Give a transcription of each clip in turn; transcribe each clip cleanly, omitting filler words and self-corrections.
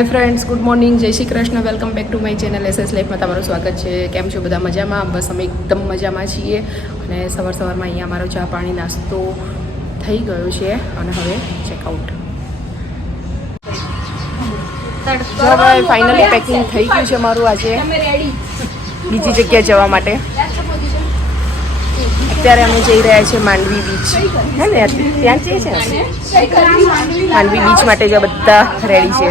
Hi friends, good morning, જય Shri Krishna. Welcome back to my channel SS લાઈફમાં તમારું સ્વાગત છે. કેમ છો બધા? મજામાં? બસ અમે એકદમ મજામાં છીએ. અને સવારમાં અહીંયા અમારો ચા પાણી નાસ્તો થઈ ગયો છે અને હવે ચેકઆઉટ. હવે ફાઇનલી પેકિંગ થઈ ગયું છે મારું આજે બીજી જગ્યાએ જવા માટે. અત્યારે અમે જઈ રહ્યા છીએ માંડવી બીચ. હે ને, ત્યાં જઈએ છે માંડવી બીચ માટે જે બધા રેડી છે.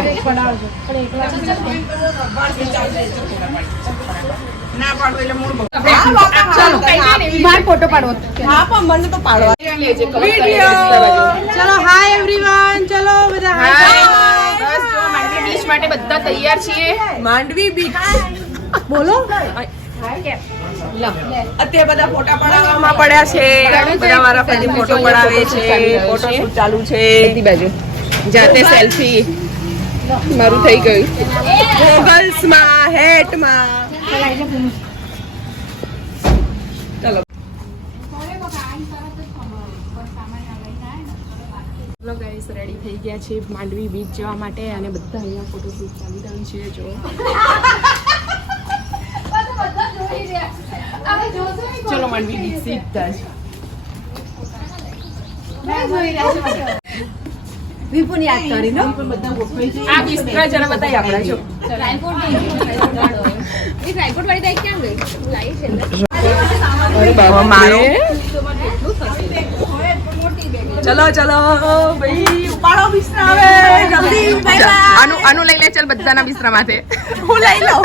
ફોટો પાડવો. હા પણ મને તો પાડવા. ચલો હાય એવરીવન. ચલો બધા હાય. બસ જો માંડવી બીચ માટે બધા તૈયાર છીએ. માંડવી બીચ બોલો. અત્યારે બધા ફોટા પડાવવામાં પડ્યા છે. બધા મારા ફરી ફોટો પડાવે છે. ફોટો શૂટ ચાલુ છે બધી બાજુ. જાતે સેલ્ફી મારું થઈ ગયું. ગોગલ્સમાં, હેટમાં. ચલો ગાઈસ, રેડી થઈ ગયા છે માંડવી બીચ જવા માટે અને બધા અહીંયા ફોટો શૂટ ચાલી રહ્યું છે. જો ચલો માંડવી બીચ સીધા જ. વિપુન યાદ કરી લો. આ બિસ્તરા જરા બતાવી આપણા છો. ટ્રાયપોડ વાળી દાઈ ક્યાં ગઈ? લાઈ છે અરે બાબા મારો. ચલો ચલો ભાઈ, ઉપાડો બિસ્તરા હવે જલ્દી. આનું લઈ લે. ચલ બધાના બિસ્તરા માથે હું લઈ લઉં.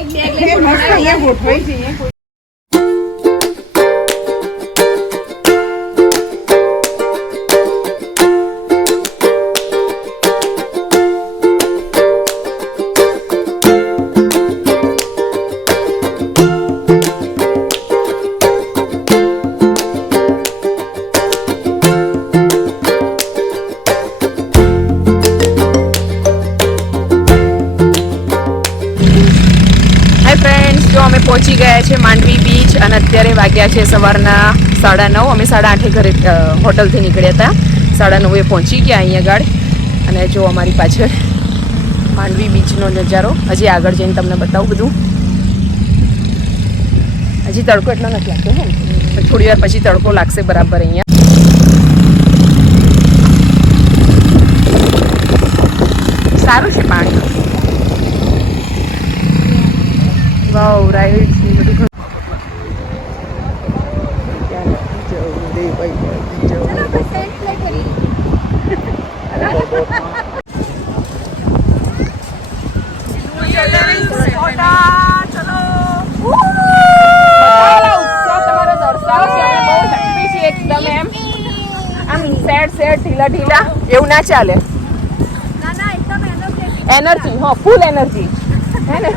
એક બેગ લઈ અહીંયા ગોઠવાઈ જઈએ. અમે પહોંચી ગયા છે માંડવી બીચ અને અત્યારે વાગ્યા છે સવારના 9:30. અમે 8:30 ઘરે હોટલથી નીકળ્યા હતા. 9:30 પહોંચી ગયા અહીંયા આગળ. અને જો અમારી પાછળ માંડવી બીચનો નજારો. હજી આગળ જઈને તમને બતાવું બધું. હજી તડકો એટલો નથી લાગતો હે. થોડી વાર પછી તડકો લાગશે બરાબર. અહીંયા સારું છે પાણી. વાવ, રાઈડ છે બધું. ઢીલા એવું ના ચાલે. એનર્જી, હા, ફૂલ એનર્જી હે ને.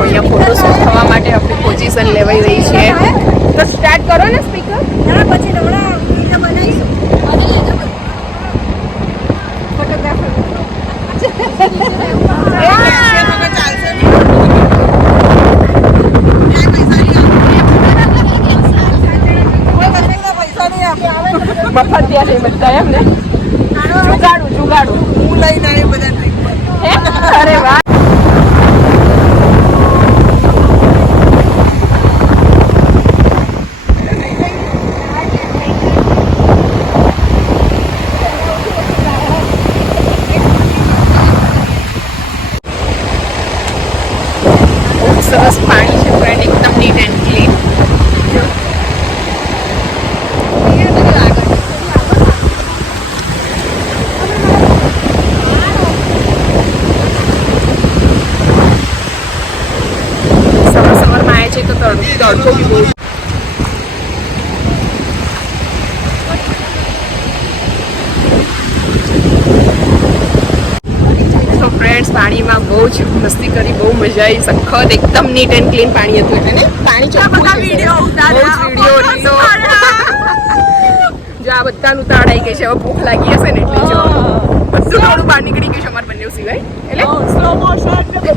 અહીંયા ફોટો શૂટ થવા માટે આપણી પોઝિશન લેવાઈ રહી છે. તો સ્ટાર્ટ કરો ને સ્પીકર. પછી બનાવીશું. મફત ત્યાં લઈ બધા એમ ને. જુગાડું હું લઈને આવી બધા. અરે વાહ. સરસ પાણી છે ફ્રેન્ડ, એકદમ નીટ એન્ડ ક્લીન. સવારમાં આવે છે તો તડકો બી બહુ. ફ્રેન્ડ્સ, પાણીમાં બહુ જ મસ્તી કરી, બહુ મજા આવી. સખત એકદમ નીટ એન્ડ ક્લીન પાણી હતું. એટલે ને પાણી ચોખ્ખું છે. વિડીયો લીધો. જો આ બધાનું ઉતાવળાઈ ગઈ છે. હવે ભૂખ લાગી હશે ને એટલે જો બધું થોડું બહાર નીકળી ગયું છે અમારા બંને સિવાય. એટલે સ્લો મોશન બધું.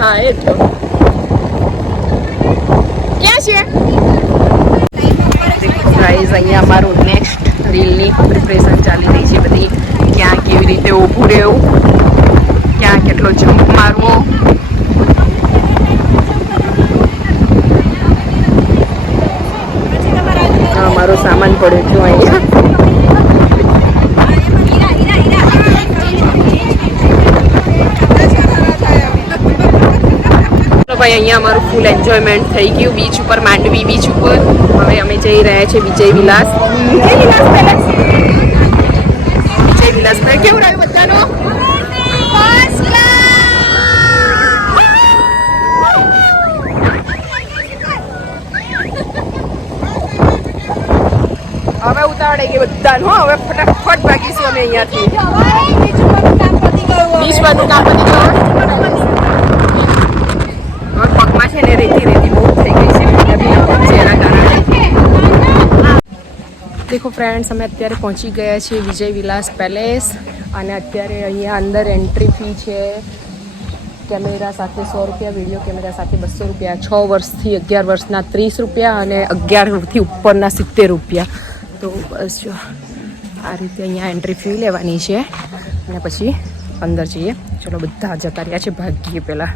હા, એ જ તો. ક્યાં છે ગાઈઝ? અહીંયા અમારું નેક્સ્ટ રીલની પ્રિપરેશન ચાલી ભાઈ અહીંયા અમારું ફૂલ એન્જોયમેન્ટ થઈ ગયું બીચ ઉપર, માંડવી બીચ ઉપર. હવે અમે જઈ રહ્યા છીએ વિજય વિલાસ. વિજય વિલાસ કેવું રહ્યું બધાનું? હવે ઉતાવળે ગઈ બધાનું. હવે ફટાફટ ભાગીશું અમે અહીંયાથી. બીચ બધું કામ પતી ગયું. હવે પગમાં છે ને રેતી બહુ થઈ ગઈ છે એના કારણે. દેખો ફ્રેન્ડ્સ, અમે અત્યારે પહોંચી ગયા છીએ વિજય વિલાસ પેલેસ. અને અત્યારે અહીંયા અંદર એન્ટ્રી ફી છે કેમેરા સાથે 100 રૂપિયા, વિડીયો કેમેરા સાથે 200 રૂપિયા, 6 વર્ષથી 11 વર્ષના 30 રૂપિયા અને 11થી ઉપરના 70 રૂપિયા. તો બસ જો આ રીતે અહીંયા એન્ટ્રી ફી લેવાની છે અને પછી અંદર જઈએ. ચલો બધા જતા રહ્યા છે, ભાગીએ પહેલાં.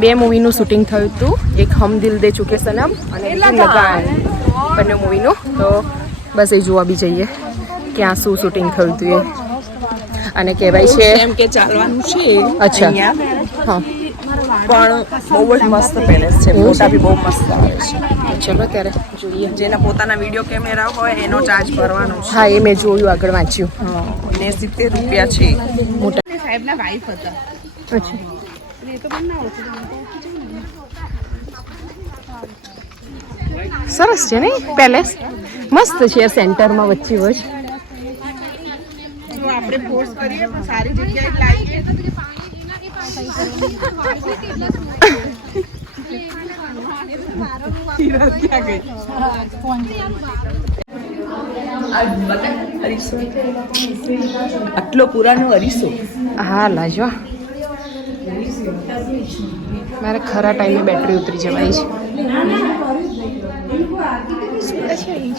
બે મૂવીનું શૂટિંગ થયું હતું. એક હમ દિલ દે ચુકે સનમ અને લગાન, બંને મૂવીનું. તો બસ એ જોવા બી જઈએ ક્યાં શું શૂટિંગ થયું હતું એ. અને કહેવાય છે એમ કે ચાલવાનું છે. અચ્છા, હા, પણ બહુ જ મસ્ત પેલેસ છે. ફોટા બી બહુ મસ્ત આવે છે. ચલો ત્યારે જોઈએ. જેના પોતાના વિડીયો કેમેરા હોય એનો ચાર્જ ભરવાનો છે. હા, એ મેં જોયું, આગળ વાંચ્યું. ને 70 રૂપિયા છે. મોટા સાહેબના વાઈફ હતા. અચ્છા, સરસ છે ને પેલેસ, મસ્ત છે. સેન્ટરમાં વચ્ચે વચ્ચે જો આપણે ફોર્સ કરીએ પણ સારી જગ્યાએ લાવીએ. આટલો પુરાનો અરીસો. હા, લાજો. મારે ખરા ટાઈમે બેટરી ઉતરી જવાય છે.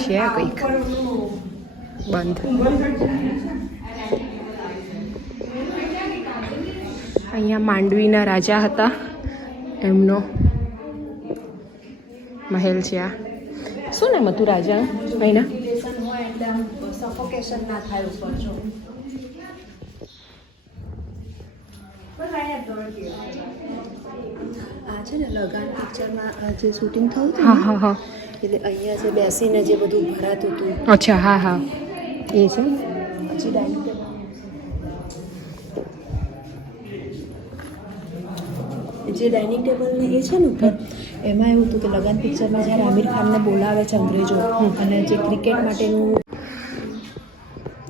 છે કંઈક બંધ. અહીંયા માંડવીના રાજા હતા, એમનો મહેલ છે. આ શું નામ હતું રાજા અહીંના? આ છે ને લગાન પિક્ચરમાં જે શૂટિંગ થયું હતું. હા હા હા, એટલે અહીંયા જે બેસીને જે બધું ભરાતું હતું. અચ્છા, હા હા, એ છે. પછી ડાઇનિંગ ટેબલ, જે ડાઇનિંગ ટેબલ ને એ છે ને ઉપર, એમાં એવું હતું કે લગાન પિક્ચરમાં જ્યારે આમિર ખાનને બોલાવે છે અંગ્રેજો અને જે ક્રિકેટ માટેનું.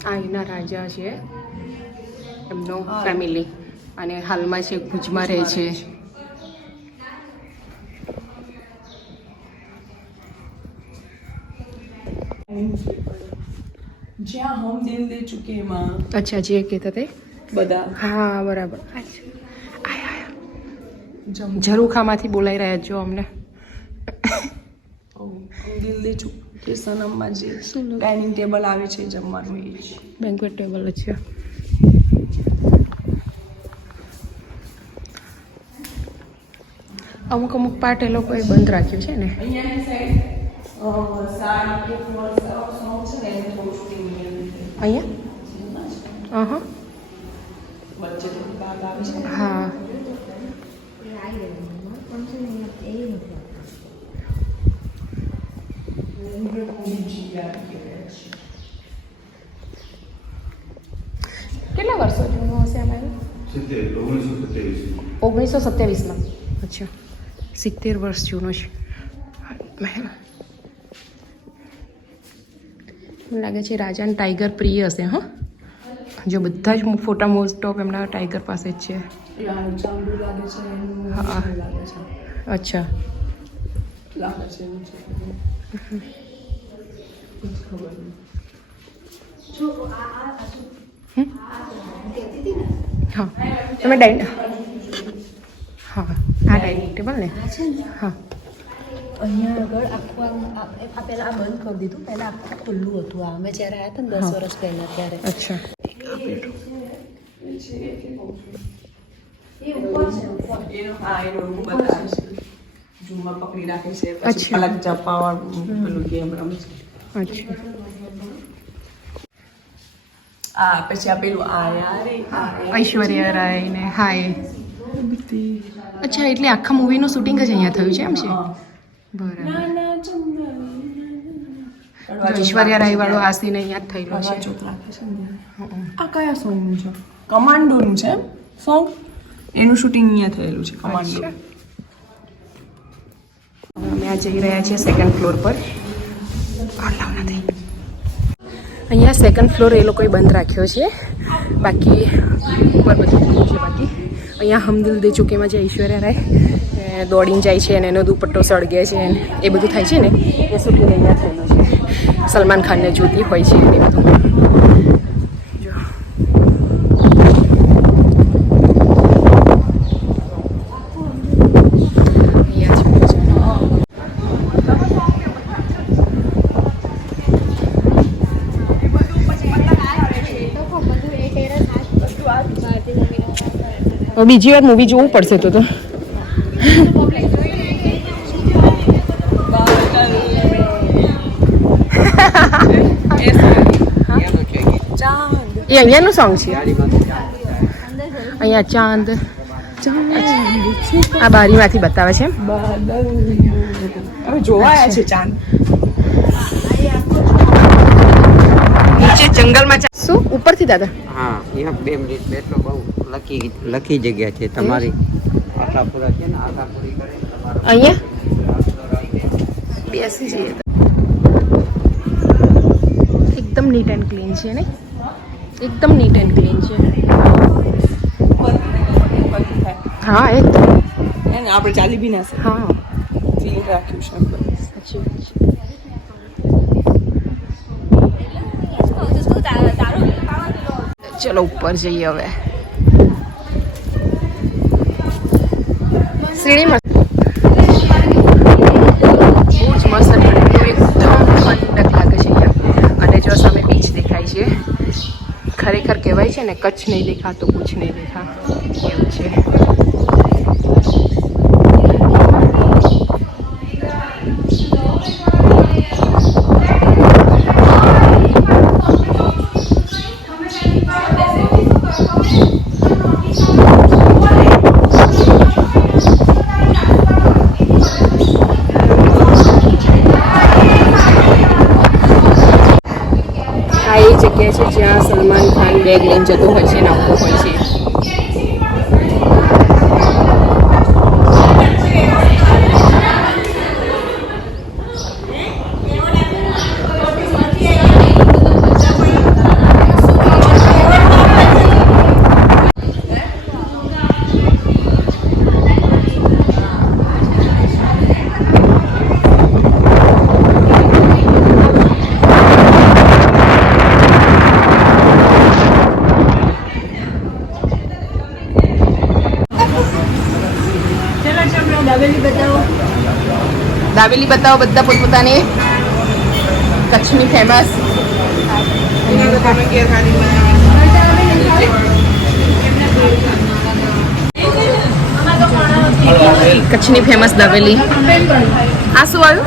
આ એના રાજા છે, એમનો ફેમિલી, અને હાલમાં છે ભુજમાં રહે છે. જ્યાં હમ દિલ દે ચુકે માં. અચ્છા, જે કહેતા તે બધા. હા, બરાબર. ઝરૂખામાંથી બોલાઈ રહ્યા છો અમને. દિલ દે ચુકે સનમમાં જે ડાઇનિંગ ટેબલ આવે છે જમવાનું, એ જ બેન્ક્વેટ ટેબલ છે. અમુક પાર્ટ એ લોકોએ બંધ રાખ્યું છે ને. અહીંયા હા, કેટલા વર્ષો જૂનું હશે અમારું? 1927માં. અચ્છા, 70 વર્ષ જૂનો છે મહેલ. મને લાગે છે રાજાને ટાઈગર પ્રિય હશે. હા, જો બધા જ ફોટા મોસ્ટ ઓફ એમના ટાઈગર પાસે જ છે. હા, અચ્છા. હા, તમે હા, આ ડાઇનિંગ ટેબલ ને? હા, અહીંયા આગળ આખું આ પહેલાં આ બંધ કરી દીધું, પહેલાં આખું ખુલ્લું હતું. આ અમે જ્યારે આવ્યા હતા ને 10 વર્ષ પહેલાં ત્યારે. અચ્છા. ઝૂમમાં પકડી રાખે છે, પછી પલક ઝપાવાળું પેલું ગેમ રમે છે. અચ્છા. પછી આ પેલું આયા રે ઐશ્વર્યા રાય ને હાય. અચ્છા, એટલે આખા મૂવીનું શૂટિંગ જ અહીંયા થયું છે એમ છે? બરાબર. ઐશ્વર્યા રાય વાળો આ સીન અહીંયા જ થયેલો છે. ચોક રાખે છે ને. આ કયા સોંગનું છે? કમાન્ડોનું છે એમ સોંગ, એનું શૂટિંગ અહીંયા થયેલું છે. કમાન્ડો. અમે આ જઈ રહ્યા છીએ સેકન્ડ ફ્લોર પર. અહીંયા સેકન્ડ ફ્લોર એ લોકોએ બંધ રાખ્યો છે, બાકી ઉપર બધું ખુલ્લું છે. બાકી અહીંયા હમ દિલ દે ચૂકેમાં જે ઐશ્વર્યા રાય દોડીને જાય છે અને એનો દુપટ્ટો સળગે છે એ બધું થાય છે ને, એ શૂટિંગ અહીંયા થયેલું છે. સલમાન ખાનને જોતી હોય છે એ બધું. જો બીજી વાર મૂવી જોવું પડશે તો એ અહીંયાનું સોંગ છે. અહીંયા ચાંદ આ બારીમાંથી બતાવે છે. હવે જોવાયા છે ચાંદ. નીચે જંગલમાં શું ઉપરથી દાદા? હા, અહીંયા 2 મિનિટ બેઠો. બહુ લકી જગ્યા છે તમારી. આશાપુરા છે ને, આશાપુરી કરે તમારું. અહીંયા બેસી જઈએ. એકદમ નીટ એન્ડ ક્લીન છે ને, એકદમ નીટ એન્ડ ક્લીન છે. હા એ તો એને આપણે ચાલી બી ના શકીએ. હા ક્લીન રાખ્યું છે. સાચી વાત છે. ચલો ઉપર જઈએ હવે. સીડીમાં બહુ જ મસ્ત ઠંડુ, એકદમ ઠંડક લાગે છે અહીંયા. અને જો સામે બીચ દેખાય છે. ખરેખર કહેવાય છે ને, કચ્છ નહીં દેખા તો કુછ નહીં દેખા, એવું છે. જગ્યા છે જ્યાં સલમાન ખાન બેગ લઈને જતો હોય છે ને આવતો હોય છે. દાબેલી બતાવો બધા પોતપોતાની કચ્છની ફેમસ. કચ્છની ફેમસ દાબેલી. આ શું આવ્યું?